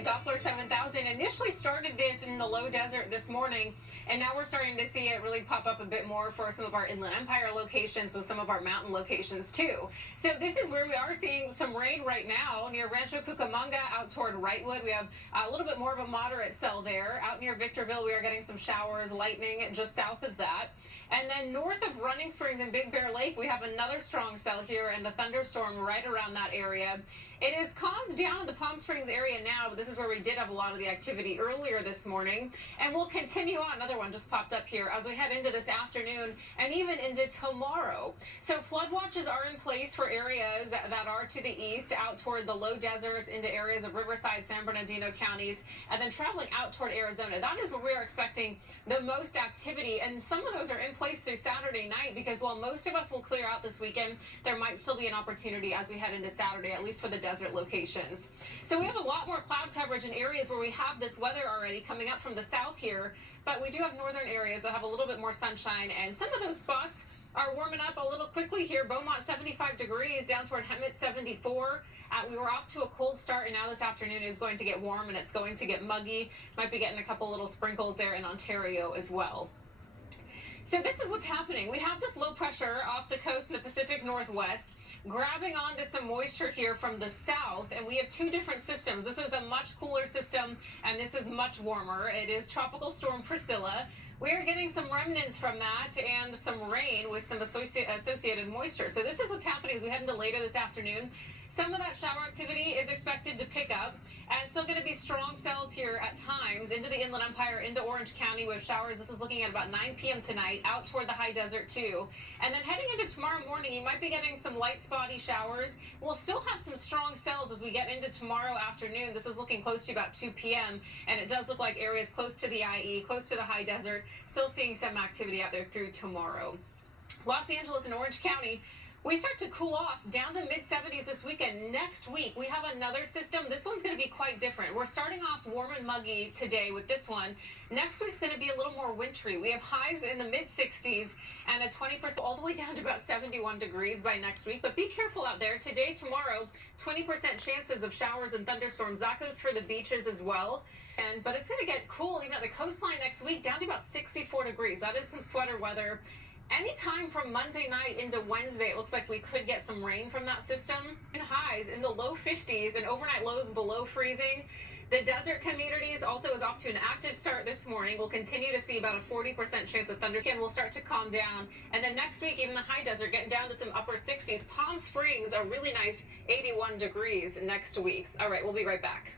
Doppler 7000 initially started this in the low desert this morning, and now we're starting to see it really pop up a bit more for some of our Inland Empire locations and some of our mountain locations too. So this is where we are seeing some rain right now near Rancho Cucamonga out toward Wrightwood. We have a little bit more of a moderate cell there. Out near Victorville, we are getting some showers, lightning just south of that. And then north of Running Springs and Big Bear Lake, we have another strong cell here and the thunderstorm right around that area. It is calmed down in the Palm Springs area now, but this is where we did have a lot of the activity earlier this morning. And we'll continue on. Another one just popped up here as we head into this afternoon and even into tomorrow. So flood watches are in place for areas that are to the east, out toward the low deserts, into areas of Riverside, San Bernardino counties, and then traveling out toward Arizona. That is where we are expecting the most activity. And some of those are in place through Saturday night, because while most of us will clear out this weekend, there might still be an opportunity as we head into Saturday, at least for the desert locations. So we have a lot more cloud coverage in areas where we have this weather already coming up from the south here, but we do have northern areas that have a little bit more sunshine, and some of those spots are warming up a little quickly here. Beaumont 75 degrees, down toward Hemet 74. We were off to a cold start, and now this afternoon is going to get warm and it's going to get muggy. Might be getting a couple little sprinkles there in Ontario as well. So this is what's happening. We have this low pressure off the coast in the Pacific Northwest, grabbing onto some moisture here from the south, and we have two different systems. This is a much cooler system, and this is much warmer. It is Tropical Storm Priscilla. We are getting some remnants from that and some rain with some associated moisture. So this is what's happening as we head into later this afternoon. Some of that shower activity is expected to pick up, and still going to be strong cells here at times into the Inland Empire, into Orange County with showers. This is looking at about 9 p.m. tonight, out toward the high desert too. And then heading into tomorrow morning, you might be getting some light spotty showers. We'll still have some strong cells as we get into tomorrow afternoon. This is looking close to about 2 p.m. and it does look like areas close to the IE, close to the high desert, still seeing some activity out there through tomorrow. Los Angeles and Orange County, we start to cool off down to mid-70s this weekend. Next week, we have another system. This one's going to be quite different. We're starting off warm and muggy today with this one. Next week's going to be a little more wintry. We have highs in the mid-60s and a 20% all the way down to about 71 degrees by next week. But be careful out there. Today, tomorrow, 20% chances of showers and thunderstorms. That goes for the beaches as well. But it's going to get cool even at the coastline next week, down to about 64 degrees. That is some sweater weather. Anytime from Monday night into Wednesday, it looks like we could get some rain from that system. And highs in the low 50s and overnight lows below freezing. The desert communities also is off to an active start this morning. We'll continue to see about a 40% chance of thunderstorms. Will start to calm down. And then next week, even the high desert getting down to some upper 60s. Palm Springs, a really nice 81 degrees next week. All right, we'll be right back.